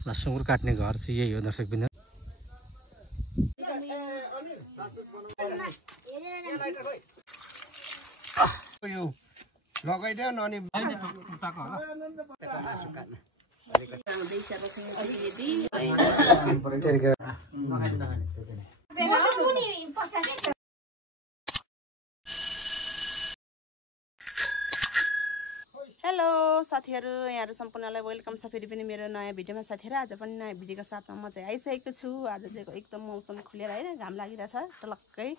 ल सुँगुर काट्ने घर चाहिँ यही हो दर्शकबिन्द। लगाइदेऊ न अनि हेलो साथीहरू, यहाँहरू सम्पूर्णलाई वेलकम छ फेरि पनि मेरो नयाँ भिडियोमा। साथीहरू आज पनि नयाँ भिडियोको साथमा म चाहिँ आइसकेको छु। आज चाहिँ एकदम मौसम खुलेर होइन, घाम लागिरहेछ, टलक्कै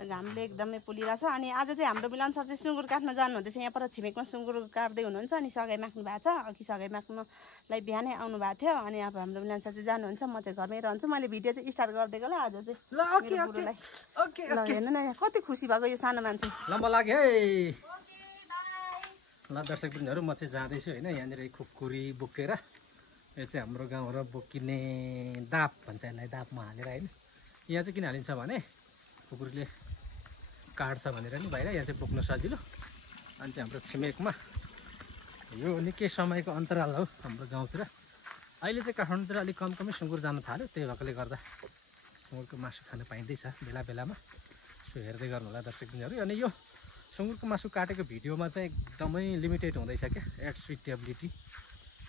घामले एकदमै पोलिरहेछ। अनि आज चाहिँ हाम्रो मिलन सर चाहिँ सुँगुर काट्न जानुहुँदैछ। यहाँ पर छिमेकमा सुँगुर काट्दै हुनुहुन्छ। अनि सगाइ माग्नु भएको छ, अघि सगाइ माग्नलाई बिहानै आउनु भएको थियो। अनि अब हाम्रो मिलन सर चाहिँ जानुहुन्छ, म चाहिँ घरमै रहन्छु। मैले भिडियो चाहिँ स्टार्ट गरिदिएको ल आज चाहिँ। ल हेर्नु न कति खुसी भएको यो सानो मान्छे। लम्बा लाग्यो है। ल दर्शकबिन्दहरू, म चाहिँ जाँदैछु होइन। यहाँनिर खुकुरी बोकेर, यो चाहिँ हाम्रो गाउँबाट बोकिने दाप भन्छ यसलाई, दापमा हालेर होइन। यहाँ चाहिँ किन हालिन्छ भने खुकुरीले काट्छ भनेर नि बाहिर, यहाँ चाहिँ बोक्नु सजिलो। अनि चाहिँ हाम्रो छिमेकमा यो निकै समयको अन्तराल हो हाम्रो गाउँतिर। अहिले चाहिँ काठमाडौँतिर अलिक कमै सुँगुर जान थाल्यो, त्यही भएकोले गर्दा सुँगुरको मासु खान पाइँदैछ बेला बेलामा। सो हेर्दै गर्नु होला दर्शकबिन्दहरू। अनि यो सुँगुरको मासु काटेको भिडियोमा चाहिँ एकदमै लिमिटेड हुँदैछ क्या, एड सुइटेबिलिटी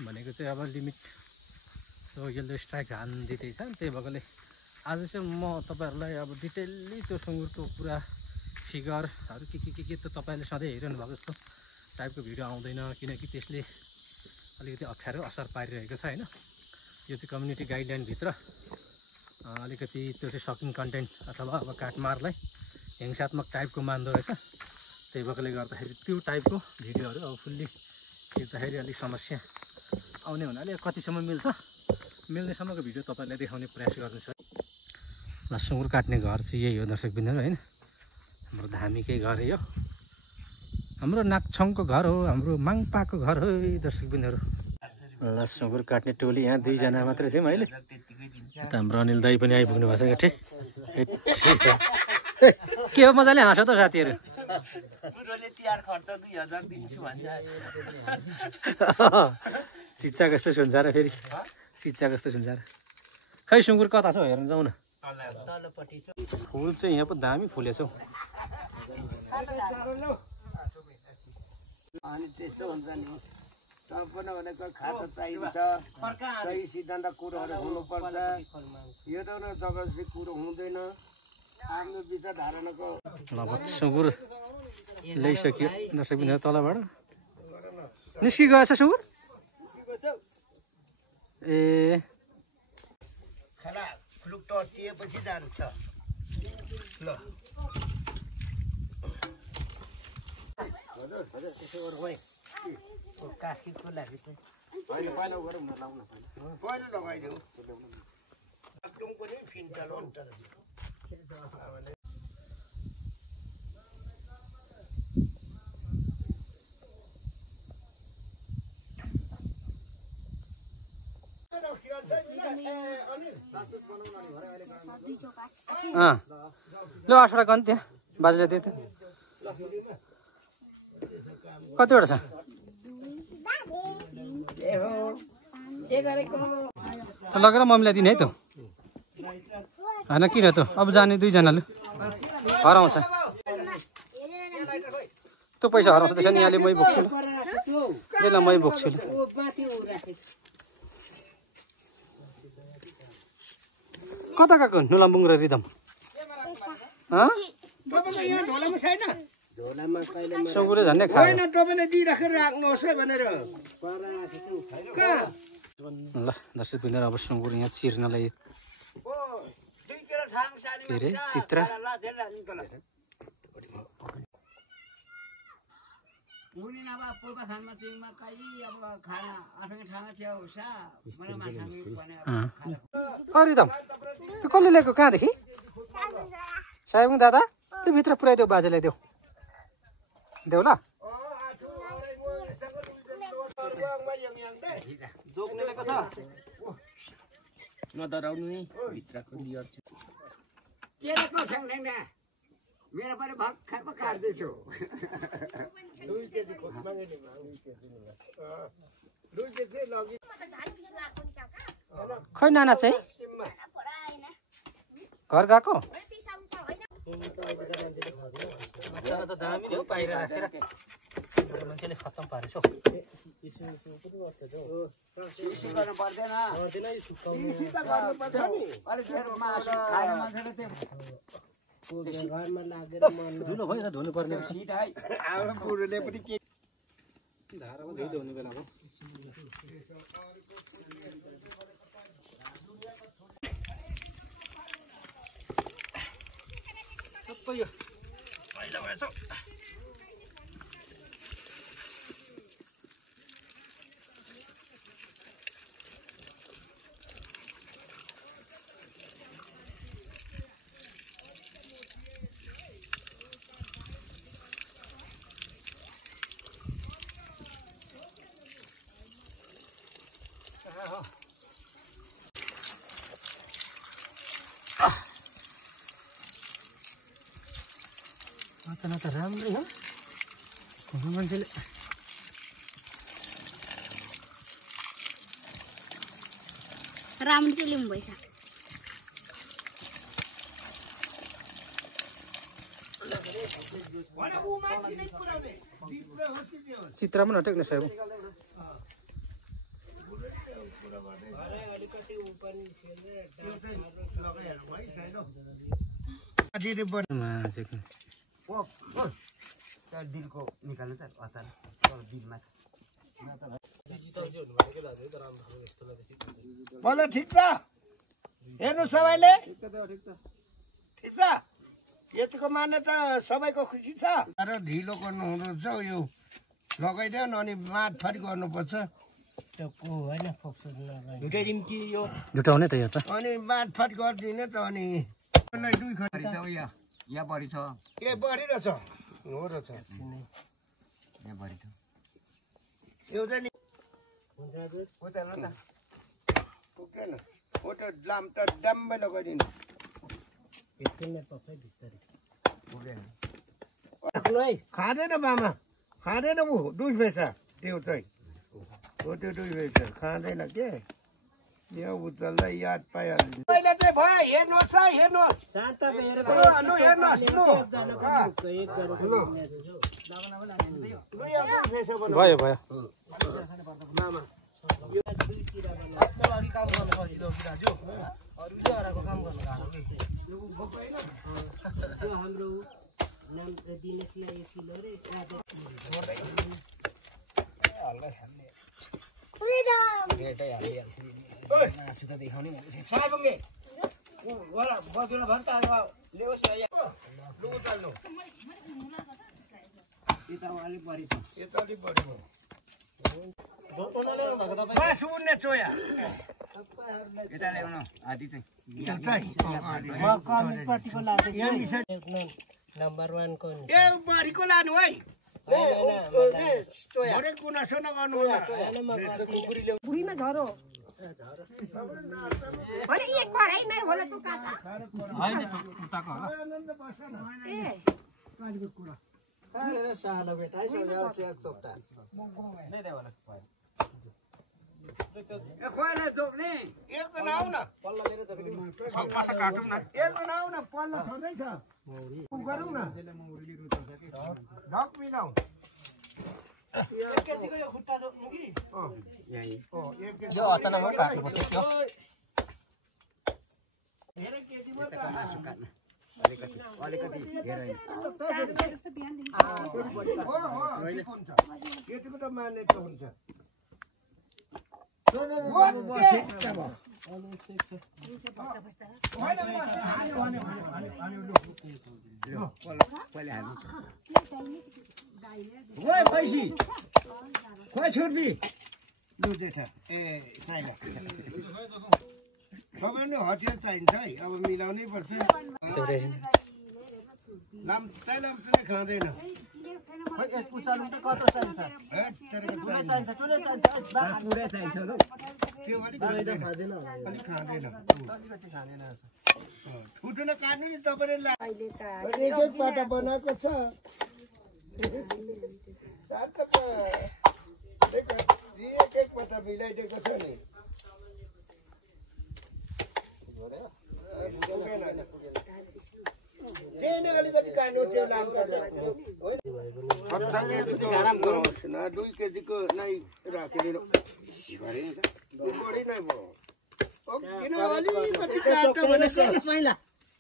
भनेको चाहिँ अब लिमिट येल्लो स्ट्राइक हानिदिँदैछ। त्यही भएकोले आज चाहिँ म तपाईँहरूलाई अब डिटेल्ली त्यो सुँगुरको पुरा फिगरहरू के त तपाईँले सधैँ हेरिरहनु भएको जस्तो टाइपको भिडियो आउँदैन, किनकि त्यसले अलिकति अप्ठ्यारो असर पारिरहेको छ होइन। यो चाहिँ कम्युनिटी गाइडलाइनभित्र अलिकति त्यो चाहिँ सकिङ कन्टेन्ट अथवा अब काटमारलाई हिंसात्मक टाइपको मान्दो रहेछ। त्यही भएकोले गर्दाखेरि त्यो टाइपको भिडियोहरू अब फुल्ली खिच्दाखेरि अलिक समस्या आउने हुनाले कतिसम्म मिल्छ मिल्नेसम्मको भिडियो तपाईँलाई देखाउने प्रयास गर्नेछ। ल सुँगुर काट्ने घर चाहिँ यही हो दर्शकबिन्दहरू होइन। हाम्रो धामीकै घर यो, हाम्रो नाक्छङको घर हो, हाम्रो माङपाको घर हो दर्शकबिन्दहरू। ल सुँगुर काट्ने टोली यहाँ दुईजना मात्रै थियौँ अहिले। त हाम्रो अनिल दाई पनि आइपुग्नु भएको छ। ठिक के हो, मजाले हाँस त साथीहरू। चिच्चा कस्तो सुन्छ र, फेरि चिच्चा कस्तो सुन्छ र। खै सुँगुर कता छ हेर्नु जाउँ न। फुल चाहिँ यहाँ पो दामी फुलेछ हौ। अनि त्यस्तो हुन्छ नि, सम्पूर्ण भनेको खाता चाहिन्छ, सही सिद्धान्त कुरोहरू हुनुपर्छ। यो त जबरजस्ती कुरो हुँदैन, आफ्नो विचार धारणाको। अब सुँगुर ल्याइसक्यो दर्शकबिन्दहरू तलबाट। निस्किगएछ सुँगुर ए। खाना खुलुक टटिएपछि जान्छ ल। हजुर हजुर त्यसो गरौँ है। कास्किटको लागि चाहिँ पहिला गरौँ न, लाउन पहिला लगाइदेऊ। पनि फिन्टा लोन तर ल 8वटा गन त्यहाँ बाजेलाई दिए त। कतिवटा छ? लगेर मम्मीलाई दिने है त। होइन किन त, अब जाने दुईजनाले हराउँछ। त्यो पैसा हराउँछ त्यसो नि, यहाँले मै बोक्छु ल। ल मै बोक्छु ल। कता गएको नुलाम्बुङ र रिदम? सुँगुरले झन्डै खायो। तपाईँले दिइराखेर राख्नुहोस् है भनेर। ल दर्शकबिन्दहरू, अब सुँगुर यहाँ चिर्नलाई के अरे चित्रा रिदम त्यो कसले ल्याएको, कहाँदेखि? साइबुङ दादा, त्यो भित्र पुऱ्याइदेऊ, बाजेलाई देऊ देऊ ल। नडराउनु नि, भित्रको लियर छ। मेरो पनि भर्खर पो काट्दैछु। 2 केजी खोज्मा नि 2 केजी लगी खै नाना चाहिँ घर गएको मसला त दामी हो बाहिर राखेर मान्छेले खत्तम पारेछ हौ सिसी गर्नु पर्दैन सिसी त गर्नु पर्छ नि अलि धेरै मासु खाने मान्छेले त्यो घरमा लागेर मन धुनु भयो त धुनु पर्ने सिट है हाम्रो बुढोले पनि के धारामा धुइ धुने बेलामा सबै यो मैला भएछ अचानक त राम्रै हो मान्छेले राम्रो चाहिँ लिउँ भएछ चित्रमा नटेक्ने सायब दिलको निकाल्नु त अचार दिलमा बोल ठिक छ हेर्नु सबैले ठिक छ यतिको माने त सबैको खुसी छ तर ढिलो गर्नु हुँदो रहेछ यो लगाइदेऊ न अनि माटफाट गर्नुपर्छ त्यो को होइन झुटाइदिउँ कि यो झुटाउने त यो त अनि माटफाट गरिदिने त अनि दुई खण्ड यहाँ बढी छ ए बढी रहेछ हो रहेछ यहाँ बढी छ एउटा नि ओचाल्नु त पुग्दैन फोटो लाम त डम्बै लगाइदिनु खाँदैन मामा खाँदैन ऊ दुई पैसा त्यो चाहिँ हो त्यो दुई पैसा खाँदैन के यहाँ उचाल्दै याद पाइहाल्नु पहिला चाहिँ भयो हेर्नुहोस् है हेर्नुहोस् शान्त भयो भयो मामा मासु त देखाउने सुन्ने चोया यता ल्याउनु आदि चाहिँ नम्बर 1 को ए बढीको लानु है हरेक गुनासो नगर्नु भुइँमा झरो होइन यी कराईमा होला तँ काका सानो बेटा खोइला जोप्ने एकजना आऊ न एकजना आऊ न पल्लो छँदै छ गरौँ न ढक मिलाऊ यो अचानक काट्नु पर्छ त्यो धेरै केजी मात्र मासु काट्न अलिकति धेरै केटीको त मानेको हुन्छ पैसी खोइ छुर्दी लु जेठा ए साइला सबै नै हतियार चाहिन्छ है अब मिलाउनै पर्छ लाम्चै खाँदैन त्यो अलिक खाँदैन ठुटुलो काट्नु नि तपाईँले एक एक पाटा बनाएको छ एक एक पाटा मिलाइदिएको छ नि त्यही नै अलिकति काट्नु त्यो लाग्छ 2 केजीको नै राखिदिनु बढी नै भयो किन अलिकति काट्यो भने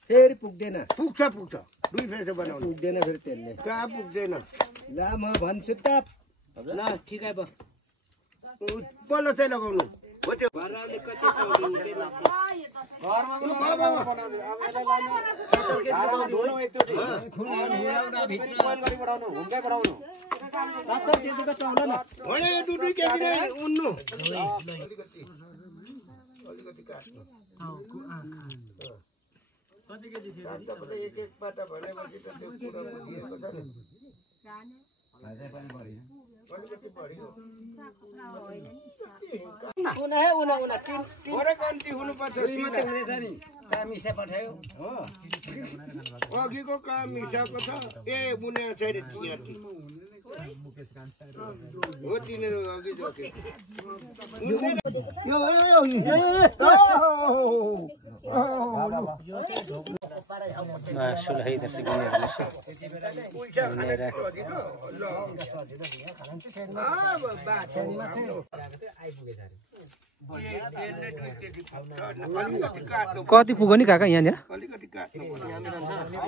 फेरि पुग्दैन पुग्छ 2 फेसो बनाउनु पुग्दैन फेरि त्यसले कहाँ पुग्दैन ल म भन्छु त ल ठिकै भयो पल्लो चाहिँ लगाउनु हो त्यो होइन यो 2 केजी नै उन्नु अलिकति काट्नु तपाईँले एक पाटा भनेपछि त त्यो कुरा बुझिएको छ नि अलिकति बढी थोरै कम्ती हुनुपर्छ अघिको काम मिसाएको छ ए मुना छैन तिनीहरू हो तिनीहरू अघि जोके सुलही दर्शक कति पुग्यो नि काका यहाँनिर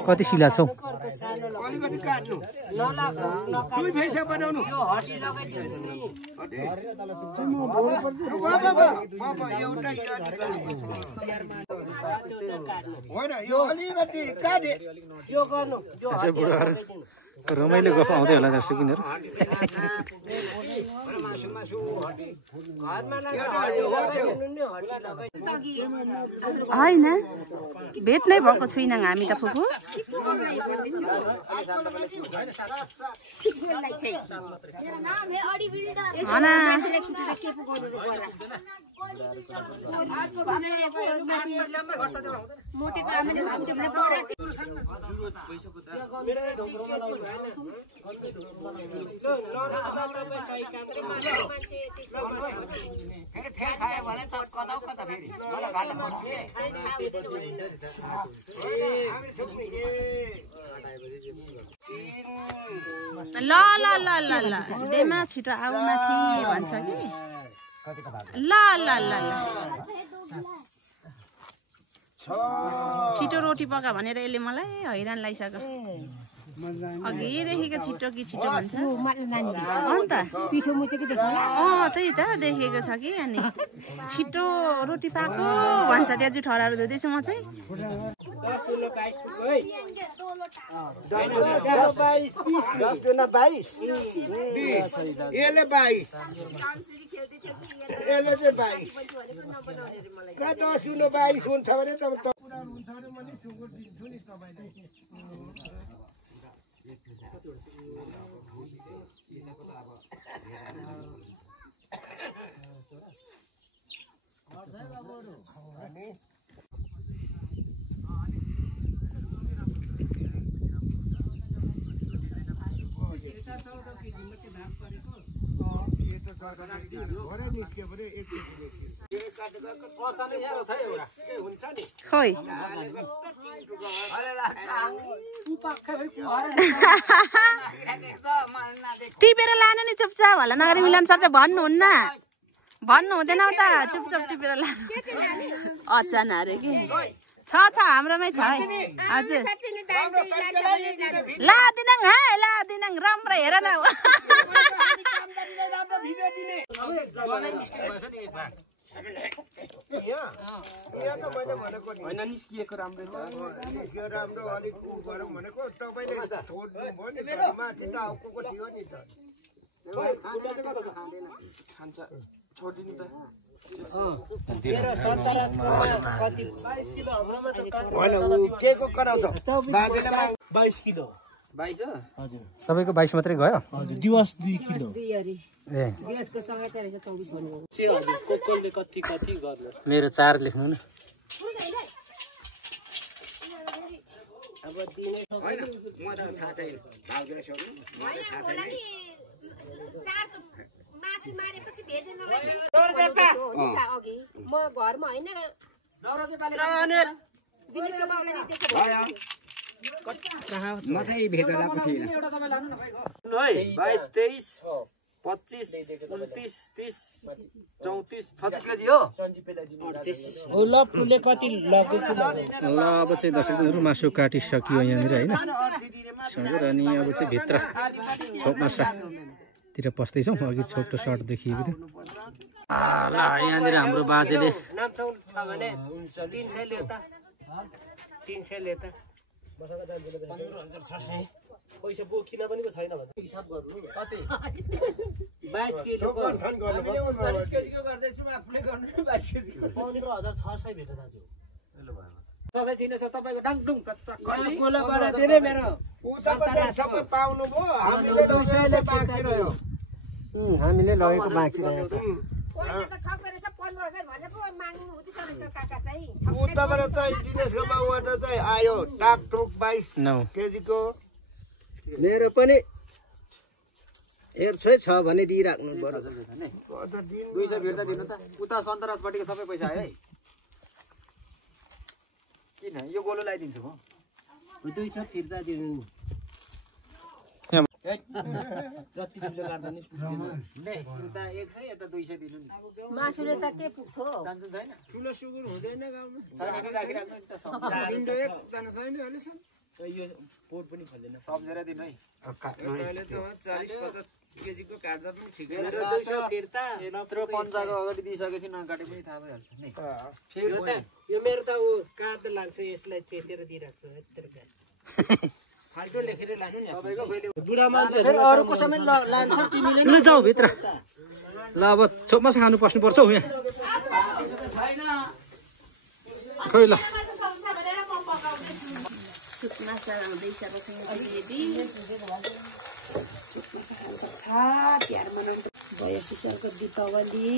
कति सिला छौ अलिकति काट्नु दुई फेसा बनाउनु होइन यो अलिकति काटे त्यो गर्नु रमाइलो गफ आउँदै होला दर्शक होइन भेट नै भएको छुइनँ हामी त फुपू ल ल ल ल ल देमा छिटो आऊ माथि भन्छ कि ल ल ल ल छिटो रोटी पका भनेर यसले मलाई हैरान लागिसक्यो अघिदेखिको छिटो कि छिटो भन्छ अन्त त्यही त देखेको छ कि अनि छिटो रोटी पाएको भन्छ त्यहाँ जुठहराहरू धुँदैछु म चाहिँ खोइ टिपेर लानु नि चुपचाप होला नगरी मिलन सर चाहिँ भन्नुहुन्न भन्नु हुँदैन त चुपचाप टिपेर लानु अचान अरे कि छ हाम्रोमै छ है हजुर लादिनङ लादिनङ राम्रो हेर न निस्किएको राम्रो अलिक गरौँ भनेको तपाईँले छोड्नु भयो नि माथि त आउको थियो नि त केको कराउँछ 22 किलो 22 हजुर तपाईको 22 मात्रै गयो हजुर दिवस 2 किलो ए दिवसको सँगै चाहिँ 24 भन्नु हजुर कोकलले कति गर्नु मेरो 4 लेख्नु न अब दिने हैन म त थाहा छैन भाउजूले सोध्नु मलाई थाहा छैन मासु मारेपछि भेजेन अघि म घरमा हैन दिनेशको बाउले नि त्यसो म चाहिँ भेटेर आएको थिइनँ है 22 23 25 29 30 34 36 केजी हो ल पुले कति लगेको ल अब चाहिँ दर्शकहरू मासु काटिसकियो यहाँनिर होइन सँगै अनि अब चाहिँ भित्र छोमासातिर पस्दैछौँ अघि छोटो सर्ट देखिएको थियो ल यहाँनिर हाम्रो बाजेले नाम्चाउ छ भने 300 लेता 300 लेता 15600 पैसा बोकिन पनि छैन भने हिसाब गर्नु कति 22 किलोको गन्थन गर्नु 39 केजीको गर्दैछु आफूले गर्नु 22 केजीको 15600 भेट्यो दाजु दसैँ छिनेछ तपाईँको डाङडुङ कच्चा कति कोला बनाइदिने मेरो उता सबै पाउनु भो हामीले लगेको बाँकी रह्यो हामीले लगेको बाँकी रह्यो पैसाको छक गरेछ 15000 भनेर पो माग्नु हुँदैछ रहेछ काका चाहिँ उताबाट चाहिँ दिनेशको बाउबाट चाहिँ आयो टाकटुक 22 केजीको मेरो पनि हेर्छै छ भने दिइराख्नु पर्छ 200 फिर्ता दिनु त उता सन्तरासपट्टिको सबै पैसा आयो है किन यो गोलो लगाइदिन्छु म 200 फिर्ता दिनु जति ठुलो गर्दा नि उता 100 यता 200 दिनु नि मासुले त के पुग्थ्यो जान्छु छैन ठुलो सुगुर हुँदैन गाउँमा सरकारी राखिराख्नु नि त विन्डो एक जना छैन अहिलेसम्म यो पोट पनि खोल्दैन सम्झेर दिनु है अहिले त 40-50 केजीको काट्दा पनि ठिकै छ 200 फिर्ता यत्रो पञ्चाको अगाडि दिइसकेपछि नकाटे पनि थाहा भइहाल्छ नि यो मेरो त उ काट्दै लान्छु यसलाई चेतेर दिइराख्छु यत्रो फाल्टो लेखेर लानु नि तपाईको फेरि बुढा मान्छेहरु अरूको समेत लान्छ तिमीले ल जाऊ भित्र ल अब छोपमासा खानु पस्नुपर्छ हौ यहाँ खोइ ल सुत्मासा आउँदैछ रेडी तिहार मनाउनु भयो सिसरको दीपावली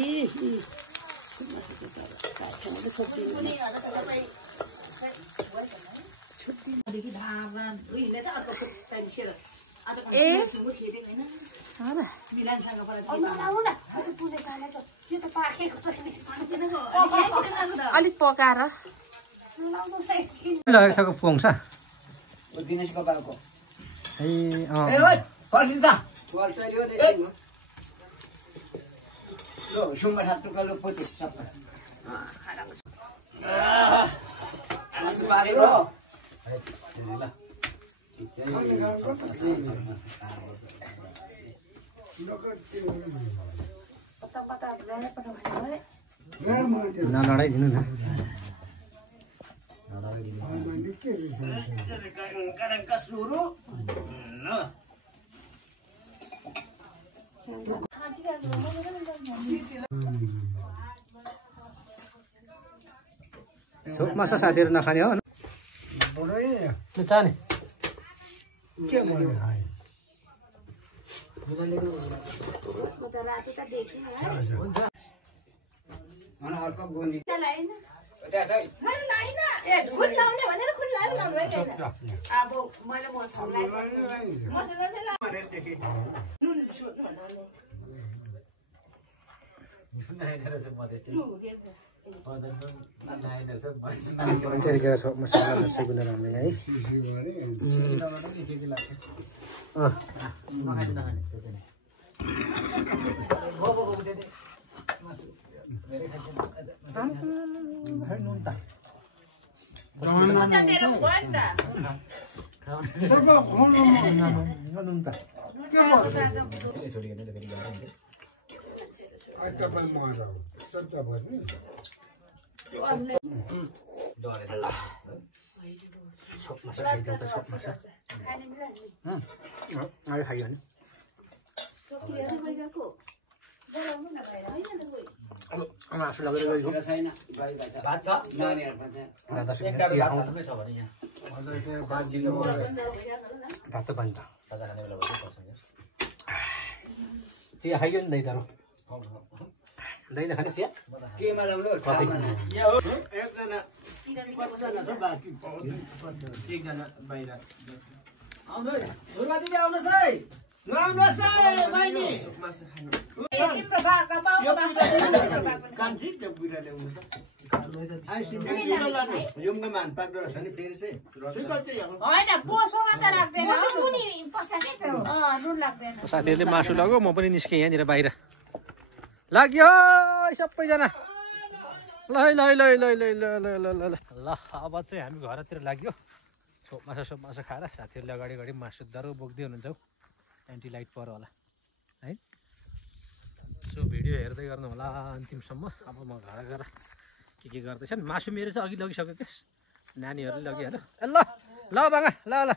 अलिक पकाएर लगेको पोङ्सा दिनेशको बाबुको ए फर्सिन्छ लो सुम्बा ठाटुका लो पोते सबै मासु पारेर नलडाइदिनु न सुरु छोपमासा साथीहरू नखाने हो चाने के गर्नु अर्को गोली मसाला सेकुन राम्रै है खाइयो नि मासु लगेर गएको भात छ नानीहरुको तातो पानी त चिया खाइयो नि दाइदारो दाइदा खाने चिया केमा राम्रो एकजना बाहिर आउनुहोस् है कान्छी त्यो बुढा ल्याउनु युमको मान पाक्दो रहेछ नि फेरि चाहिँ होइन बोसोमा त राख्दैन मुनि पर्छ के त्यो नुन लाग्दैन साथीहरूले मासु लग्यो म पनि निस्केँ यहाँनिर बाहिर लाग्यो सबैजना ल ल ल ल ल ल ल ल ल अब चाहिँ हामी घरतिर लाग्यो सोपमाछा खाएर साथीहरूले अगाडि अगाडि मासु दरो बोक्दै हुनुहुन्छ हौ एन्टी लाइट पर होला है सो भिडियो हेर्दै गर्नु होला अन्तिमसम्म अब म घर गएर के गर्दैछन् मासु मेरो चाहिँ अघि लगिसक्यो क्या नानीहरूले लगिहाल्यो ल ल बाबा ल ल